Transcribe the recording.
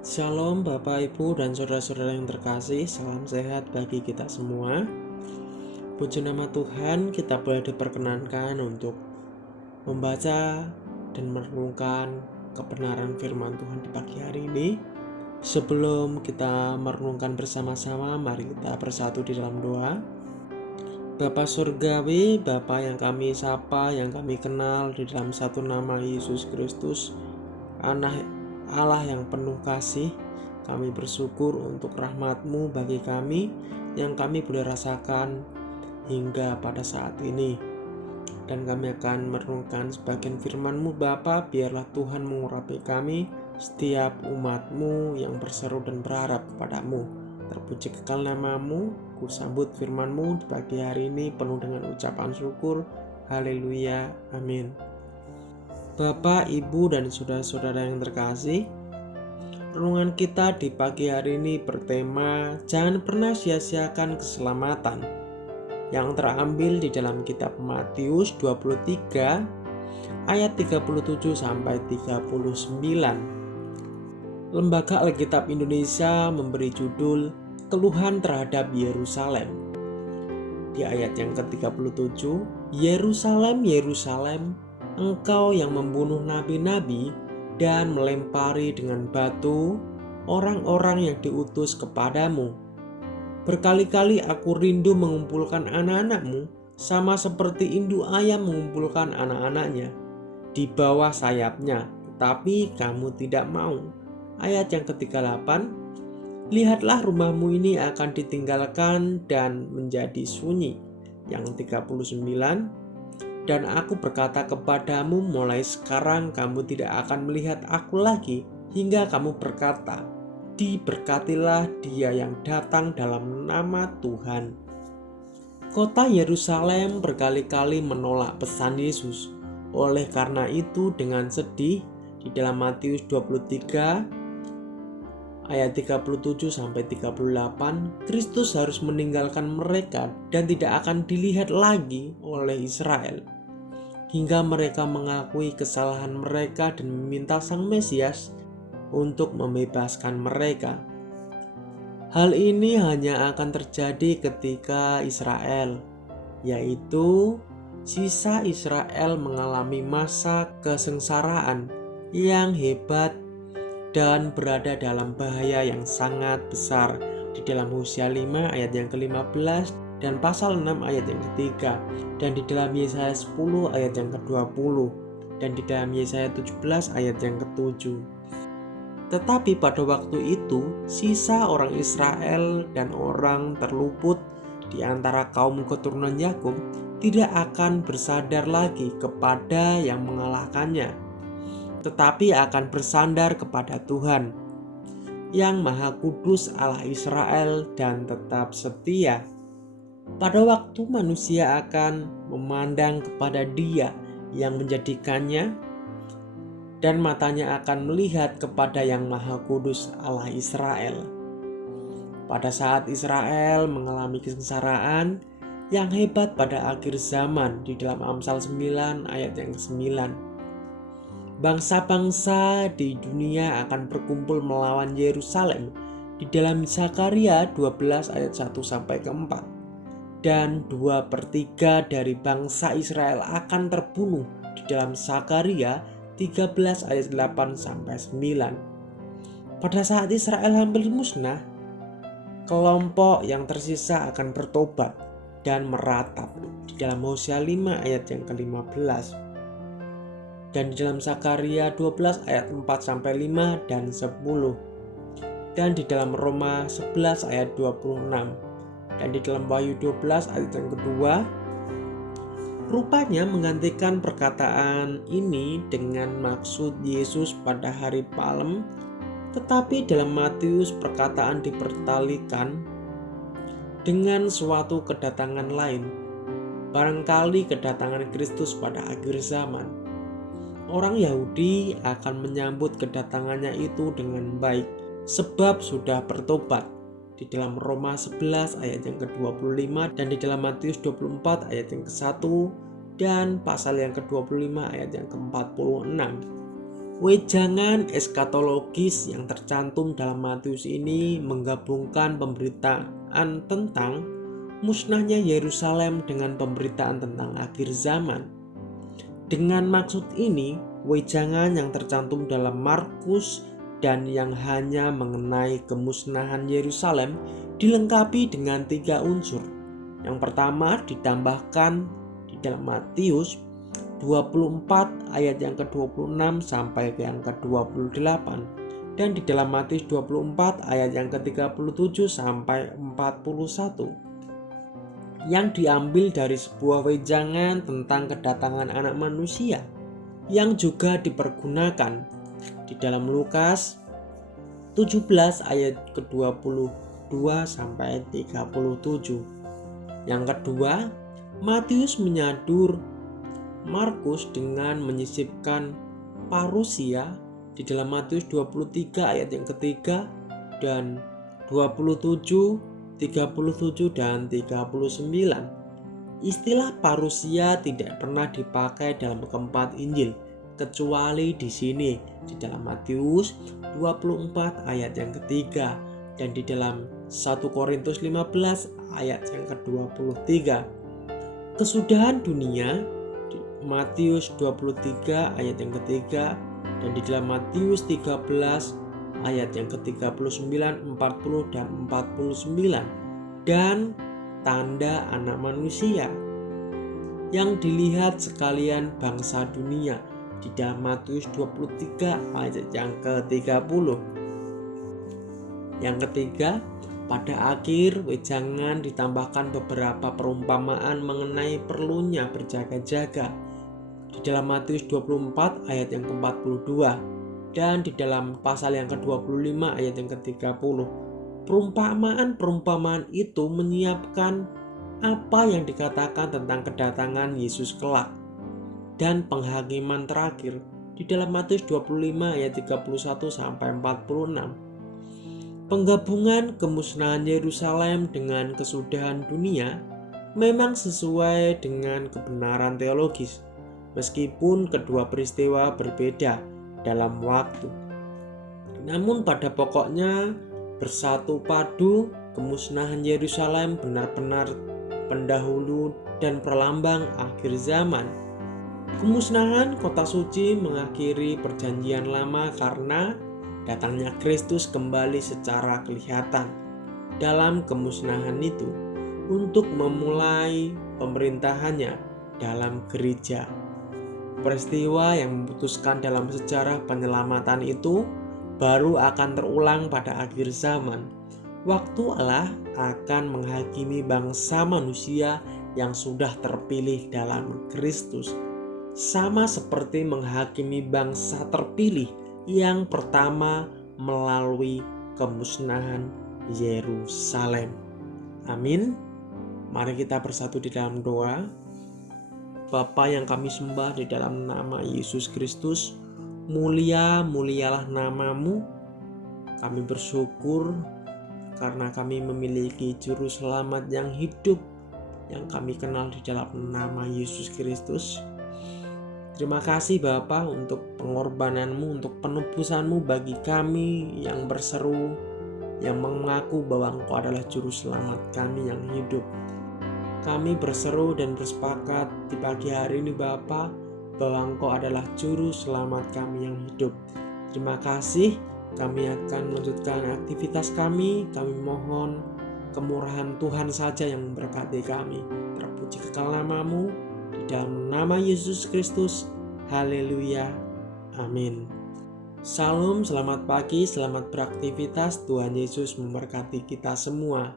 Shalom Bapak Ibu dan saudara-saudara yang terkasih, salam sehat bagi kita semua. Puji nama Tuhan, kita boleh diperkenankan untuk membaca dan merenungkan kebenaran firman Tuhan di pagi hari ini. Sebelum kita merenungkan bersama-sama, mari kita bersatu di dalam doa. Bapa Surgawi, Bapa yang kami sapa, yang kami kenal di dalam satu nama Yesus Kristus, Anak Allah yang penuh kasih, kami bersyukur untuk rahmat-Mu bagi kami yang kami boleh rasakan hingga pada saat ini. Dan kami akan merenungkan sebagian firman-Mu Bapa, biarlah Tuhan mengurapi kami, setiap umat-Mu yang berseru dan berharap kepadamu. Terpuji kekal nama-Mu, ku sambut firman-Mu di pagi hari ini penuh dengan ucapan syukur. Haleluya, amin. Bapak, Ibu, dan saudara-saudara yang terkasih, renungan kita di pagi hari ini bertema jangan pernah sia-siakan keselamatan, yang terambil di dalam kitab Matius 23 ayat 37 sampai 39. Lembaga Alkitab Indonesia memberi judul Keluhan terhadap Yerusalem. Di ayat yang ke-37, Yerusalem, Yerusalem, engkau yang membunuh nabi-nabi dan melempari dengan batu orang-orang yang diutus kepadamu. Berkali-kali aku rindu mengumpulkan anak-anakmu, sama seperti induk ayam mengumpulkan anak-anaknya di bawah sayapnya, tetapi kamu tidak mau. Ayat yang ke-38, lihatlah rumahmu ini akan ditinggalkan dan menjadi sunyi. Yang 39, dan aku berkata kepadamu, mulai sekarang kamu tidak akan melihat aku lagi, hingga kamu berkata, diberkatilah dia yang datang dalam nama Tuhan. Kota Yerusalem berkali-kali menolak pesan Yesus. Oleh karena itu, dengan sedih, di dalam Matius 23 ayat 37 sampai 38, Kristus harus meninggalkan mereka dan tidak akan dilihat lagi oleh Israel, hingga mereka mengakui kesalahan mereka dan meminta Sang Mesias untuk membebaskan mereka. Hal ini hanya akan terjadi ketika Israel, yaitu sisa Israel, mengalami masa kesengsaraan yang hebat dan berada dalam bahaya yang sangat besar. Di dalam Hosea 5 ayat yang ke-15 dan pasal 6 ayat yang ketiga, dan di dalam Yesaya 10 ayat yang ke-20, dan di dalam Yesaya 17 ayat yang ke-7. Tetapi pada waktu itu, sisa orang Israel dan orang terluput di antara kaum keturunan Yakub tidak akan bersandar lagi kepada yang mengalahkannya, tetapi akan bersandar kepada Tuhan yang Maha Kudus Allah Israel dan tetap setia. Pada waktu manusia akan memandang kepada Dia yang menjadikannya, dan matanya akan melihat kepada yang Maha Kudus Allah Israel. Pada saat Israel mengalami kesengsaraan yang hebat pada akhir zaman, di dalam Amsal 9 ayat yang ke-9, bangsa-bangsa di dunia akan berkumpul melawan Yerusalem di dalam Zakaria 12 ayat 1 sampai 4. Dan 2/3 dari bangsa Israel akan terbunuh di dalam Zakaria 13 ayat 8 sampai 9. Pada saat Israel hampir musnah, kelompok yang tersisa akan bertobat dan meratap di dalam Hosea 5 ayat yang ke-15. Dan di dalam Zakaria 12 ayat 4 sampai 5 dan 10. Dan di dalam Roma 11 ayat 26. Dan di dalam Wahyu 12 ayat yang kedua. Rupanya menggantikan perkataan ini dengan maksud Yesus pada hari Palem, tetapi dalam Matius perkataan dipertalikan dengan suatu kedatangan lain, barangkali kedatangan Kristus pada akhir zaman. Orang Yahudi akan menyambut kedatangannya itu dengan baik, sebab sudah bertobat. Di dalam Roma 11 ayat yang ke-25 dan di dalam Matius 24 ayat yang ke-1 dan pasal yang ke-25 ayat yang ke-46. Wejangan eskatologis yang tercantum dalam Matius ini menggabungkan pemberitaan tentang musnahnya Yerusalem dengan pemberitaan tentang akhir zaman. Dengan maksud ini, wejangan yang tercantum dalam Markus dan yang hanya mengenai kemusnahan Yerusalem dilengkapi dengan 3 unsur. Yang pertama ditambahkan di dalam Matius 24 ayat yang ke-26 sampai ke yang ke-28 dan di dalam Matius 24 ayat yang ke-37 sampai 41 yang diambil dari sebuah wejangan tentang kedatangan anak manusia yang juga dipergunakan di dalam Lukas 17 ayat ke-22 sampai 37. Yang kedua, Matius menyadur Markus dengan menyisipkan parusia di dalam Matius 23 ayat yang ketiga dan 27, 37 dan 39. Istilah parusia tidak pernah dipakai dalam keempat Injil kecuali di sini di dalam Matius 24 ayat yang ketiga dan di dalam 1 Korintus 15 ayat yang ke-23. Kesudahan dunia Matius 23 ayat yang ketiga dan di dalam Matius 13 ayat yang ke-39, 40 dan 49 dan tanda anak manusia yang dilihat sekalian bangsa dunia di dalam Matius 23 ayat yang ke-30. Yang ketiga, pada akhir wejangan ditambahkan beberapa perumpamaan mengenai perlunya berjaga-jaga di dalam Matius 24 ayat yang ke-42 dan di dalam pasal yang ke-25 ayat yang ke-30. Perumpamaan-perumpamaan itu menyiapkan apa yang dikatakan tentang kedatangan Yesus kelak dan penghakiman terakhir di dalam Matius 25 ayat 31 sampai 46. Penggabungan kemusnahan Yerusalem dengan kesudahan dunia memang sesuai dengan kebenaran teologis, meskipun kedua peristiwa berbeda dalam waktu. Namun pada pokoknya bersatu padu, kemusnahan Yerusalem benar-benar pendahulu dan perlambang akhir zaman. Kemusnahan kota suci mengakhiri perjanjian lama karena datangnya Kristus kembali secara kelihatan dalam kemusnahan itu untuk memulai pemerintahannya dalam gereja. Peristiwa yang memutuskan dalam sejarah penyelamatan itu baru akan terulang pada akhir zaman. Waktu Allah akan menghakimi bangsa manusia yang sudah terpilih dalam Kristus, sama seperti menghakimi bangsa terpilih yang pertama melalui kemusnahan Yerusalem. Amin. Mari kita bersatu di dalam doa. Bapa yang kami sembah di dalam nama Yesus Kristus, mulialah namamu. Kami bersyukur karena kami memiliki juru selamat yang hidup yang kami kenal di dalam nama Yesus Kristus. Terima kasih Bapa untuk pengorbananmu, untuk penebusanmu bagi kami yang berseru, yang mengaku bahwa Engkau adalah juru selamat kami yang hidup. Kami berseru dan bersepakat di pagi hari ini Bapa bahwa Engkau adalah juru selamat kami yang hidup. Terima kasih, kami akan melanjutkan aktivitas kami. Kami mohon kemurahan Tuhan saja yang memberkati kami. Terpuji kekal namamu. Di dalam nama Yesus Kristus, haleluya, amin. Salam, selamat pagi, selamat beraktivitas. Tuhan Yesus memberkati kita semua.